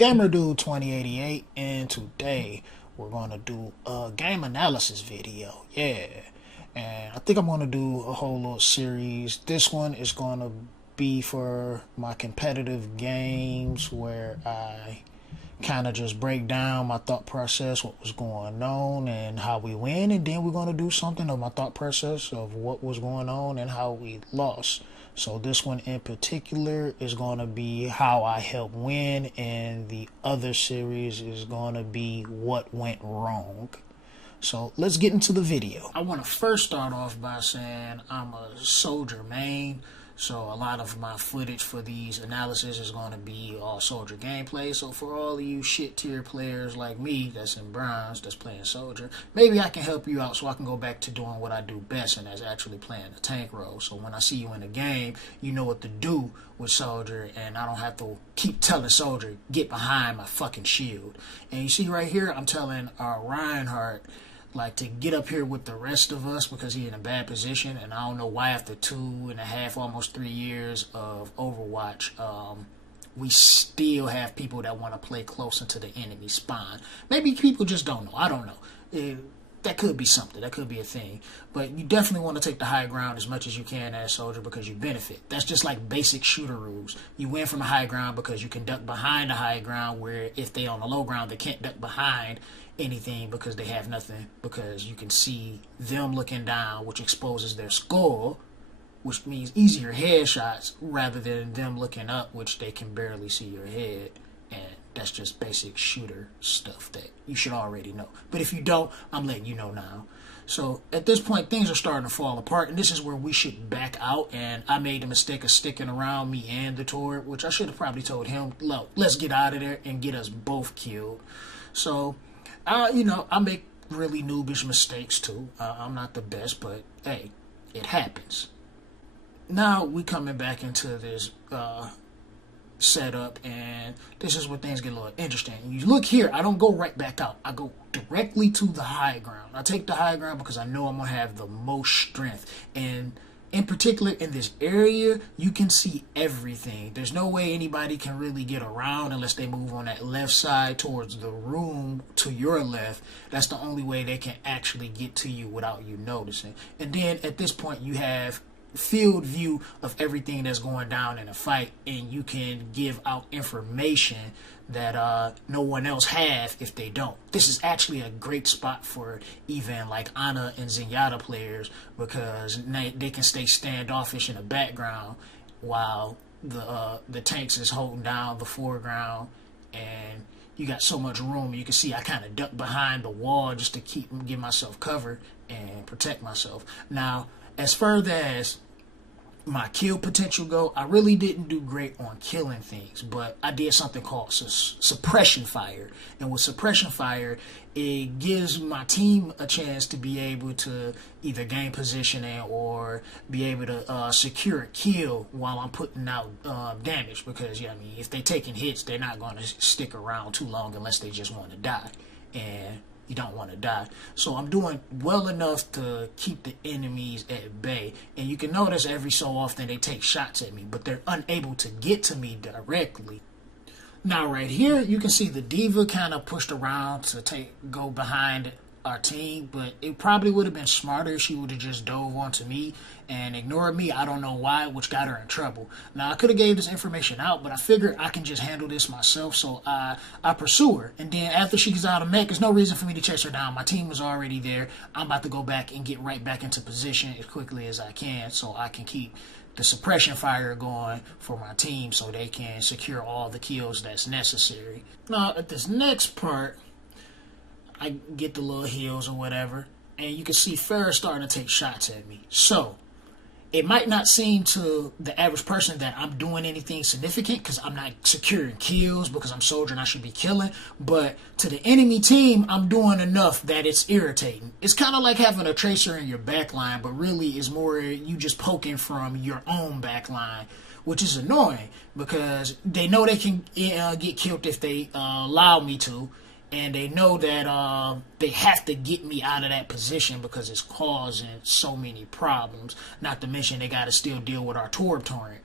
GamerDude 2088, and today we're gonna do a game analysis video. Yeah, and I think I'm gonna do a whole little series. This one is gonna be for my competitive games where I kind of just break down my thought process, what was going on and how we win, and then we're going to do something of my thought process of what was going on and how we lost. So this one in particular is going to be how I helped win, and the other series is going to be what went wrong. So let's get into the video. I want to first start off by saying I'm a soldier main. So a lot of my footage for these analysis is going to be all soldier gameplay. So for all of you shit tier players like me that's in bronze, that's playing soldier, maybe I can help you out so I can go back to doing what I do best, and that's actually playing the tank role. So when I see you in a game, you know what to do with soldier, and I don't have to keep telling soldier, get behind my fucking shield. And you see right here, I'm telling Reinhardt, like, to get up here with the rest of us because he's in a bad position, and I don't know why after 2.5, almost 3 years of Overwatch, we still have people that want to play closer to the enemy spawn. Maybe people just don't know. I don't know. That could be something. That could be a thing. But you definitely want to take the high ground as much as you can as soldier because you benefit. That's just like basic shooter rules. You win from the high ground because you can duck behind the high ground, where if they on the low ground, they can't duck behind anything because they have nothing, because you can see them looking down, which exposes their skull, which means easier headshots rather than them looking up, which they can barely see your head. And that's just basic shooter stuff that you should already know. But if you don't, I'm letting you know now. So at this point, things are starting to fall apart, and this is where we should back out. And I made the mistake of sticking around, me and the turret, which I should have probably told him, look, let's get out of there and get us both killed. So I make really noobish mistakes too. I'm not the best, but hey, it happens. Now we coming back into this setup, and this is where things get a little interesting. You look here, I don't go right back out. I go directly to the high ground. I take the high ground because I know I'm gonna have the most strength, and in particular, in this area, you can see everything. There's no way anybody can really get around unless they move on that left side towards the room to your left. That's the only way they can actually get to you without you noticing. And then at this point, you have field view of everything that's going down in a fight, and you can give out information that no one else have if they don't. This is actually a great spot for even like Ana and Zenyatta players, because they can stay standoffish in the background while the tanks is holding down the foreground, and you got so much room. You can see I kind of duck behind the wall just to give myself cover and protect myself. Now, as far as my kill potential go, I really didn't do great on killing things, but I did something called suppression fire. And with suppression fire, it gives my team a chance to be able to either gain positioning or be able to secure a kill while I'm putting out damage, because if they're taking hits, they're not going to stick around too long unless they just want to die, and you don't want to die. So I'm doing well enough to keep the enemies at bay. And you can notice every so often they take shots at me, but they're unable to get to me directly. Now right here, you can see the diva kind of pushed around to go behind our team, but it probably would have been smarter if she would have just dove onto me and ignored me. I don't know why, which got her in trouble. Now I could have gave this information out, but I figured I can just handle this myself, so I pursue her. And then after she gets out of mech, there's no reason for me to chase her down. My team is already there. I'm about to go back and get right back into position as quickly as I can, so I can keep the suppression fire going for my team so they can secure all the kills that's necessary. Now at this next part, I get the little heals or whatever, and you can see Farrah starting to take shots at me. So it might not seem to the average person that I'm doing anything significant because I'm not securing kills because I'm soldier and I should be killing, but to the enemy team, I'm doing enough that it's irritating. It's kind of like having a tracer in your backline, but really it's more you just poking from your own backline, which is annoying because they know they can get killed if they allow me to. And they know that they have to get me out of that position because it's causing so many problems. Not to mention they got to still deal with our torrent.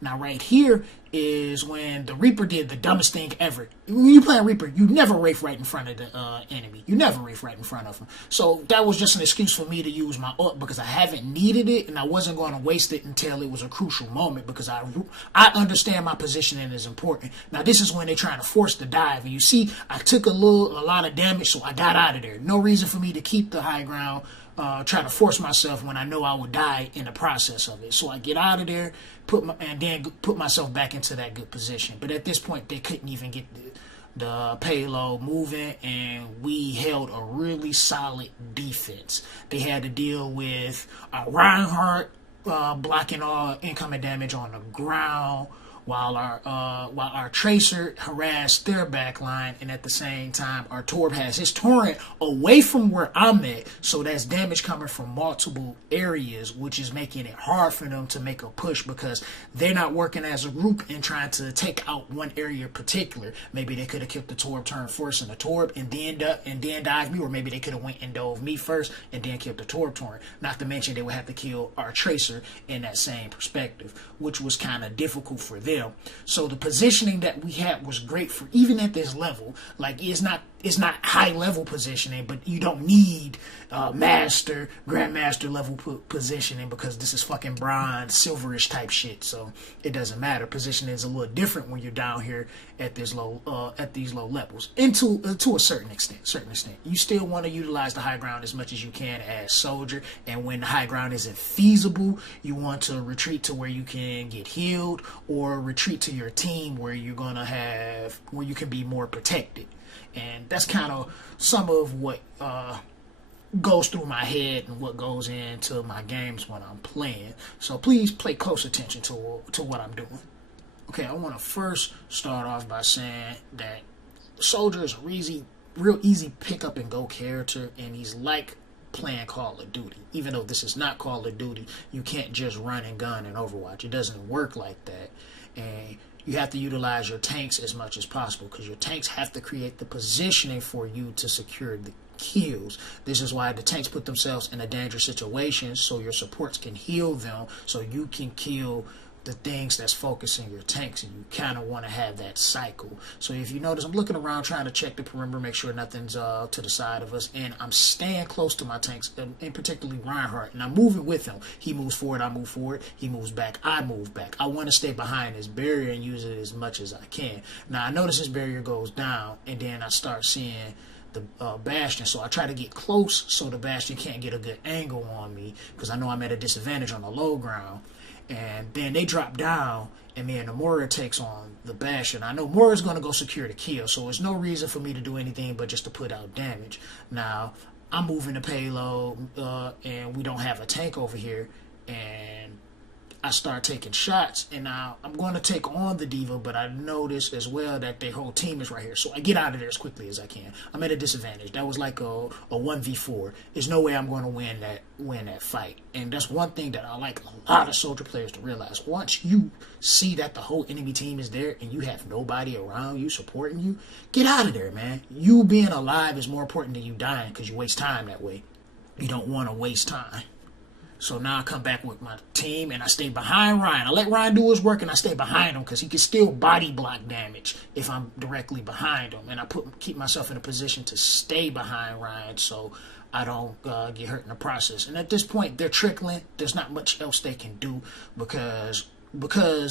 Now right here is when the Reaper did the dumbest thing ever. When you play Reaper, you never rafe right in front of the enemy. You never rafe right in front of him. So that was just an excuse for me to use my ult because I haven't needed it and I wasn't going to waste it until it was a crucial moment because I understand my positioning is important. Now this is when they're trying to force the dive. And you see, I took a lot of damage, so I got out of there. No reason for me to keep the high ground. Try to force myself when I know I would die in the process of it. So I get out of there, and then put myself back into that good position. But at this point, they couldn't even get the payload moving, and we held a really solid defense. They had to deal with Reinhardt blocking all incoming damage on the ground, while our Tracer harassed their backline, and at the same time our Torb has his torrent away from where I'm at, so that's damage coming from multiple areas, which is making it hard for them to make a push because they're not working as a group and trying to take out one area in particular. Maybe they could have kept the Torb turn first and the Torb and then dive me, or maybe they could have went and dove me first and then killed the Torb torrent. Not to mention they would have to kill our Tracer in that same perspective, which was kind of difficult for them. So the positioning that we had was great for even at this level. Like it's not high level positioning, but you don't need grandmaster level positioning because this is fucking bronze, silverish type shit. So it doesn't matter. Positioning is a little different when you're down here at these low levels. And to a certain extent. You still want to utilize the high ground as much as you can as soldier. And when the high ground isn't feasible, you want to retreat to where you can get healed, or retreat to your team where you can be more protected. And that's kind of some of what goes through my head and what goes into my games when I'm playing. So please pay close attention to what I'm doing. Okay, I want to first start off by saying that Soldier is a real easy pick up and go character, and he's like playing Call of Duty. Even though this is not Call of Duty, you can't just run and gun in Overwatch. It doesn't work like that. And you have to utilize your tanks as much as possible because your tanks have to create the positioning for you to secure the kills. This is why the tanks put themselves in a dangerous situation, so your supports can heal them, so you can kill the things that's focusing your tanks, and you kind of want to have that cycle. So if you notice, I'm looking around trying to check the perimeter, make sure nothing's to the side of us, and I'm staying close to my tanks, and particularly Reinhardt, and I'm moving with him. He moves forward, I move forward. He moves back, I move back. I want to stay behind this barrier and use it as much as I can. Now I notice this barrier goes down, and then I start seeing the Bastion, so I try to get close so the Bastion can't get a good angle on me because I know I'm at a disadvantage on the low ground. And then they drop down, and me and Nomura takes on the Bastion. I know Mora's going to go secure the kill, so there's no reason for me to do anything but just to put out damage. Now, I'm moving the payload, and we don't have a tank over here, and I start taking shots, and now I'm going to take on the D.Va, but I notice as well that their whole team is right here, so I get out of there as quickly as I can. I'm at a disadvantage. That was like a 1v4. There's no way I'm going to win that fight, and that's one thing that I like a lot of soldier players to realize. Once you see that the whole enemy team is there and you have nobody around you supporting you, get out of there, man. You being alive is more important than you dying because you waste time that way. You don't want to waste time. So now I come back with my team and I stay behind Ryan. I let Ryan do his work and I stay behind him because he can still body block damage if I'm directly behind him. And I keep myself in a position to stay behind Ryan so I don't get hurt in the process. And at this point, they're trickling. There's not much else they can do because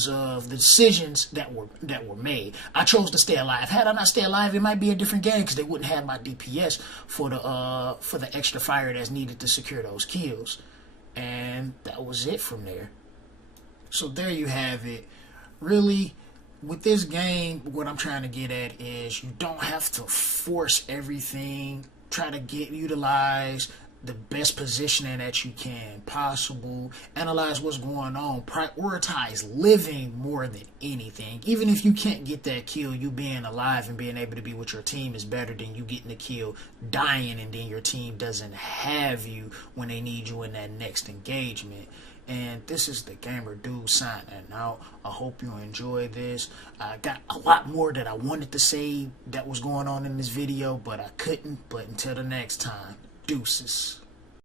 of the decisions that were made. I chose to stay alive. Had I not stayed alive, it might be a different game because they wouldn't have my DPS for the extra fire that's needed to secure those kills. And that was it from there. So there you have it. Really, with this game, what I'm trying to get at is you don't have to force everything. Try to utilize the best positioning that you can possible. Analyze what's going on. Prioritize living more than anything. Even if you can't get that kill, you being alive and being able to be with your team is better than you getting the kill, dying, and then your team doesn't have you when they need you in that next engagement. And this is the Gamer Dude signing out. I hope you enjoy this. I got a lot more that I wanted to say that was going on in this video, but I couldn't. But until the next time, deuces.